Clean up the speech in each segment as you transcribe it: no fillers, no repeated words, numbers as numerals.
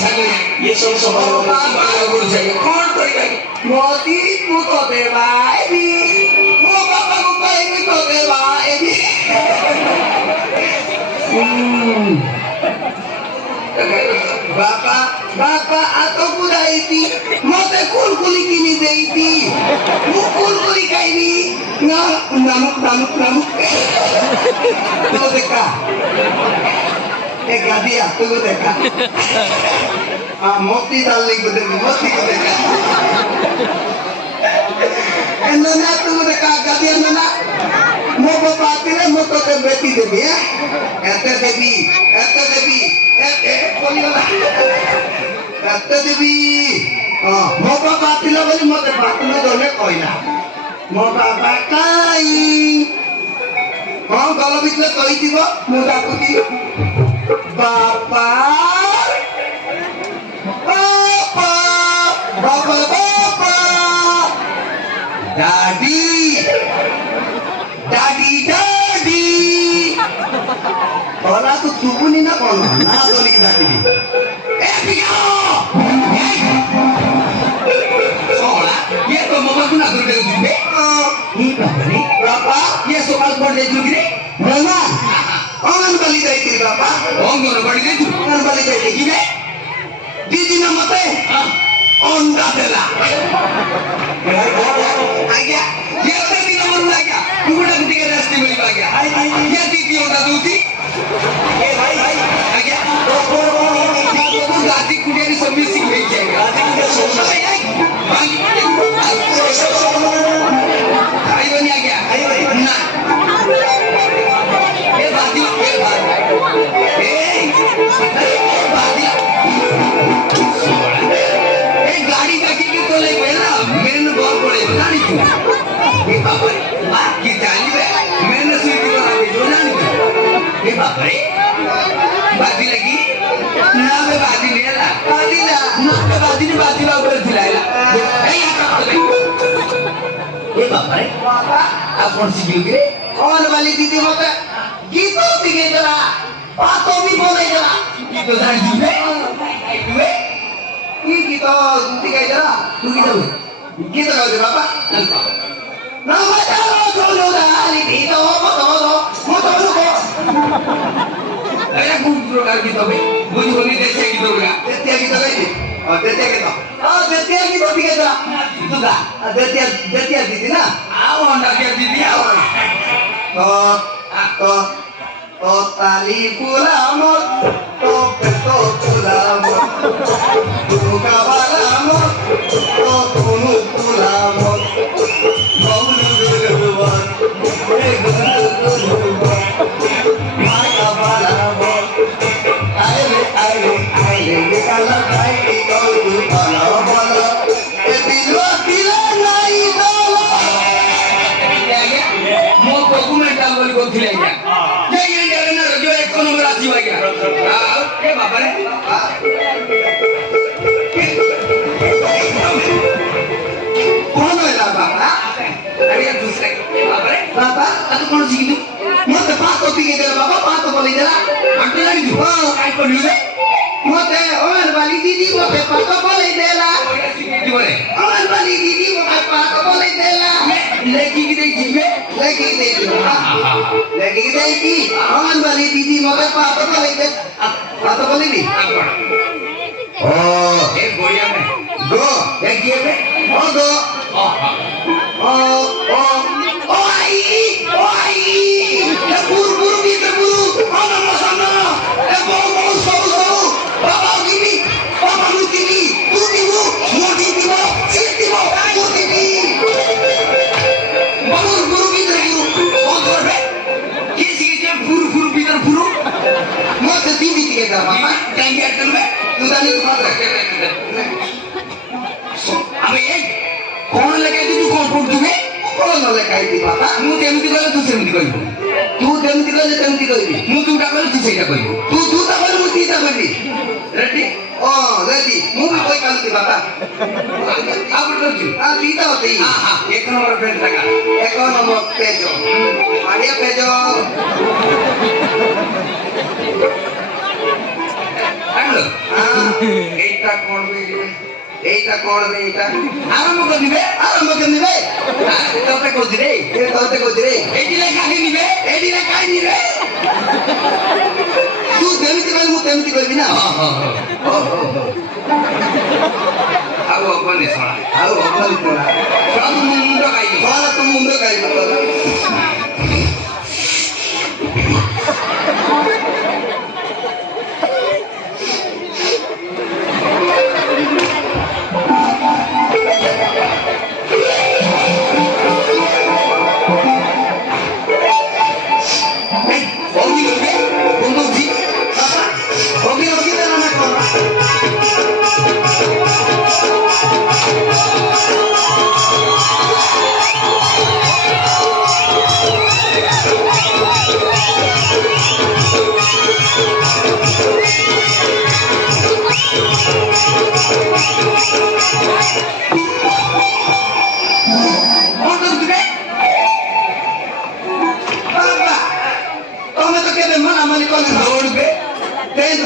ये सब कौन करेगा मोदी तू तो देवाएगी वो बाबा को कहेगी तो देवाएगी बाबा बाबा आतो बुलाईती मते कुलकुली किनी देईती मु कुलकुली खाईनी ना नामुक तो देखा गादिया तू देखा मोती डालने को देखा नना तू देखा गादिया नना मो बाबा आते मो तो के बेटी देबी एते देबी बोलियोला एते देबी मो बाबा आते बोली मते बात न दोने कहला मो बाबा काई गल भितर कही मु डाकुती बापा बापा बापा बापा डैडी डैडी डैडी बोला तो चुपुनी ना कौन ना बोली की डाकी ए पिया सोला ये तो मम्मा को ना कर दे दे ये बाबा ये सोकाल पड़ दे जुगरे मम्मा अंगनबाड़ी जाती बाबा अंगनबाड़ी जाती अंगनबाड़ी जाती कि नहीं दीदी ना मते अंडा देला आ गया ये दीदी ना मन आ गया कुकुड़ा कुटी के रास्ते में आ गया ये दीदी अंडा दूती ये भाई आ गया वो गाती कुटिया की सब मिसिंग हो गया गाती कुटिया सब आई बनी आ गया आई ना गाड़ी जाके भी तो ले गए ना मेरे ने बहुत बड़े बता नहीं क्यों ये बाप रे बात की जानी है मैंने ने सुई की बना दी जो जानी है ये बाप रे बाजी लगी ना मैं बाजी ले ला बाजी ला ना मैं बाजी ला ऊपर दिलाएला ए ये बाप रे बाबा आप कौन सी गिर गए कौन वाली दीदी मत गीतो दिखे जरा बातों भी बोले जरा गीतो जान जुए ये गीतो दिखे जरा तू गीतो गाओ बाबा ना बचाओ छोड़ो दाली गीतो मतो को अरे खूब प्रकार गीतो में मुझे बोली देते गीतो का देते गीतो नहीं और देते गीतो दिखे जरा तू गा देते दीदी ना आओ ना क्या दीदी आओ तो tali pulamot to peto pulamot tu kabalamot to tunu pulamot gulu duluan gulu ma kabalamot aile kala kai gulu bala e bilwa nai dolo mo documental boli konthile ya ये बाबा रे कौन है बाबा अरे दूसरे बाबा रे बाबा तू कौन सी तू मत बात तो पी के बाबा बात तो बोली जरा अंटे नहीं तू काय को लियो मत ओन वाली दीदी मत बात तो बोली देला ओन वाली दीदी मत बात तो बोली देला लेकी की देगी लेकी देगी ओन वाली दीदी मत बात तो बोली दे बात तो बोली नहीं ओ एक गोलियां में दो एक ये में ओ दो ओ आई ये बुर भी ते बुर ana masana e bo so baba gini baba lutini tutimu moditimu sitimu mutini बुर भी ते बुर कौन कर बे किसी के बुर भी ते बुर मत दीदी के बाबा कहीं अटल में तुदानी को मत रखे अबे कौन लगे तू कौन पड़ तुम्हें कौन लगे थी बाबा मु जेमती कहले तू सेमती कहबो तू जेमती कहले तेमती कहबी मु तुटा कहले तू सेटा कहबो तू ता कहले मु तीटा कहबी रेडी ओ रेडी मु भी कोई कहले बाबा आप उठो आ तीटा होती हां एक नंबर पेज लगा एक नंबर पेजो आड़िया पेजो ଜାଣିଲ এইটা করবে এইটা করবে এইটা আরম্ভ করে দিবে তোতে কইছি রে তোতে কইছি রে এইদিলে কাকে নিবে এইদিলে কাই নিবে তুই যেমতি কইবি মু তেমতি কইবি না ଆଉ ହବନି ଶଳା ଆଉ ହବନି তোরা ସବୁ ମୁଣ୍ଡ ଖାଇବ ଭଲ ତୁ ମୁଣ୍ଡ ଖାଇବ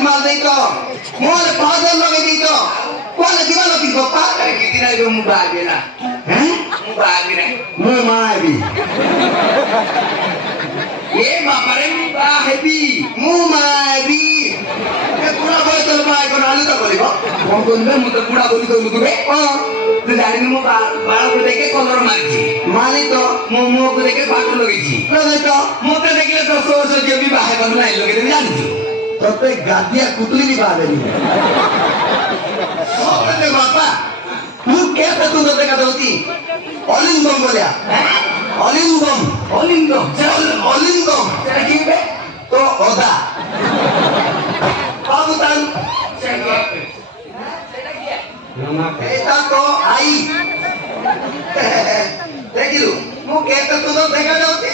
মাল দেই তো মোর পাগল লগে দেই তো কোন দিবা লতি বাপা କିଛି ନାହିଁ ମୁଁ ବାହାରିବି ନା হ্যাঁ ମୁଁ ବାହାରିବି ନା মু মাইবি ଏ ବାପାରେ ମୁଁ ବାହା ହେବି মু মাইবি এ পুরা বয়স তো মাই কোন আলু তো করিব କଣ କରିବେ ମୁଁ ତ ବୁଢା ବୋଲି କହିବୁ ତୁମେ ও ତୁ ଜାଣିନି ମୁଁ ବାଳକୁ ଦେଖେ କଲର ମାରିଛି মালি তো ମୋ ମୁହଁକୁ ଦେଖେ ପାଠ ଲଗେଇଛି লগে তো ମତେ ଦେଖିଲେ 10 ବର୍ଷ ଝିଅ ବି ବାହା ହେବାକୁ ନାହିଁ ଲଗେଇଦେବି ଜାଣିଛୁ তোতে গাদিয়া কুতলি দি বাদেনি ওরে বাবা তু কেতে তু দেখা দউতি অলিন্দম বলিয়া অলিন্দম অলিন্দম অলিন্দম সেটা কি হবে তো ওদা বাবু তান এটা তো আই দেখিলু মু কেতে তু দেখা দউতি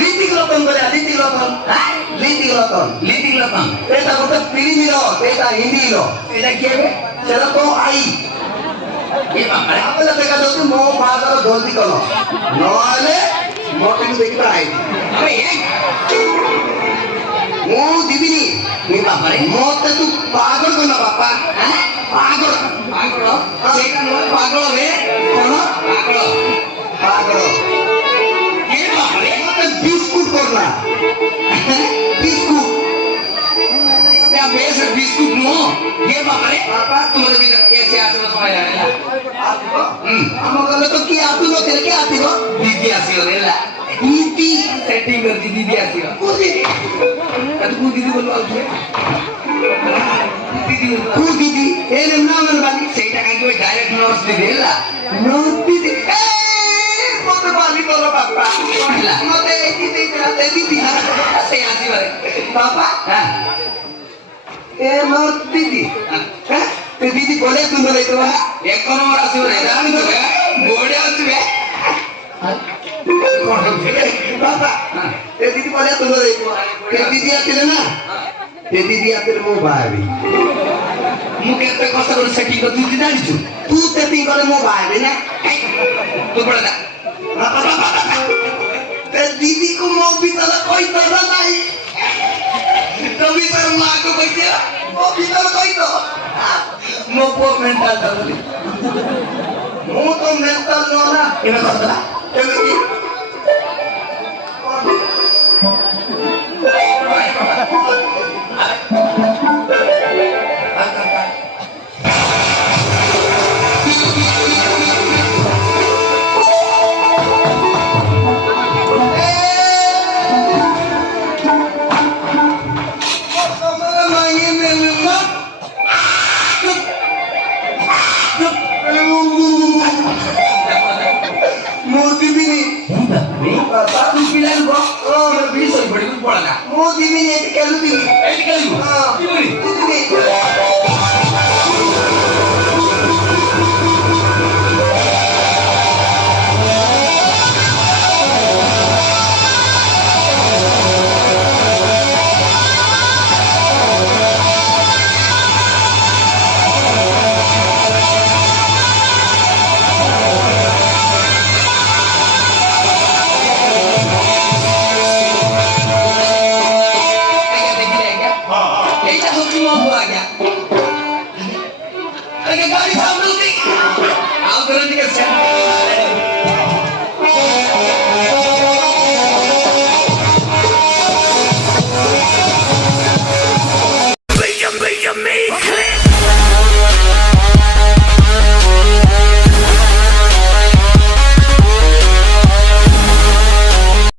লিটিক রতন বলিয়া লিটিক রতন লিটিক রতন লিটিং লতন এটা গোটে পিড়িমির এটা হিন্দির এটা কি হবে সেটা তো আই ଏ ବାପାରେ আপনার দেখা যাচ্ছে মো বাজার জলদি কর নহলে মতে দেখিবা আই আরে ଏ মো দিবিনি ଏ ବାପାରେ মতে তু পাগল কর না বাপা হ্যাঁ পাগল ପାଗଳ ସେଇଟା ନୁହେଁ ପାଗଳ ରେ কোন ପାଗଳ পাগল ଏ ବାପାରେ মতে বিস্কুট কর না বিস্কুট या बेस बिस्कुट नो ये बापारे बापा तुम्हारे भी कैसे आसलो समय आला আসবো আমার গলে তো কি আসিব তেলে কি আসিব दीदी आसियो रेला ইতি सेटिंग कर दीदी आसियो কুদি तू दीदी बोलो आउथे दीदी কু দিদি এর নাম বানি ସେଇଟା କାହିଁକି ওই ଡାଇରେକ୍ଟ ନର୍ସ ଦିଦି ହେଲା নদিদি মতে বালি বলো বাপা ହେଲା মতে এই দিদি দিদি ସେ ଆସିବାରେ বাবা হ্যাঁ এ নদিদি হ্যাঁ তে দিদি বলে তুমি বলে তো ଏକ ନମ୍ବର ଆସିବରେ ଜାଣିଥିବେ ବଢିଆ ଆସିବେ କଣ ହଉଛି বাবা তে দিদি বলে তুমি বলে তে দিদি আসলে না তে দিদি আসলে মো ভাবি ମୁଁ କେତେ କଷ୍ଟ କରି ସେଠି କରିଛି ତୁ ଜାଣିଛୁ ତୁ তেতি করে মো ভাবি না ତୁ ପଳେଇଲା তে দিদি কো মো ভিতরে কই তো নাই ତୁ ବି ତୋର ମାଆକୁ କହିଛି মো ভিতরে কই তো ମୋ ପୁଅ ମେଣ୍ଟାଲ ଟା ବୋଲି মো তো মেন্টাল নো না ଏବେ କରିଦେଲା এমনি ତୁ ପିଲାକୁ କହ ବି ଶୋଇପଡ଼ିବୁ ପଳେଇଲା মো দিবি এটি কেন দিবি ଏଇଠି ଖେଳିବୁ କି ବୋଲି ଆଜ୍ଞା ଦେଖିଲେ ଆଜ୍ଞା ଏଇଟା ହଉଛି ମୋ ପୁଅ ଆଜ୍ଞା ঠিক আছে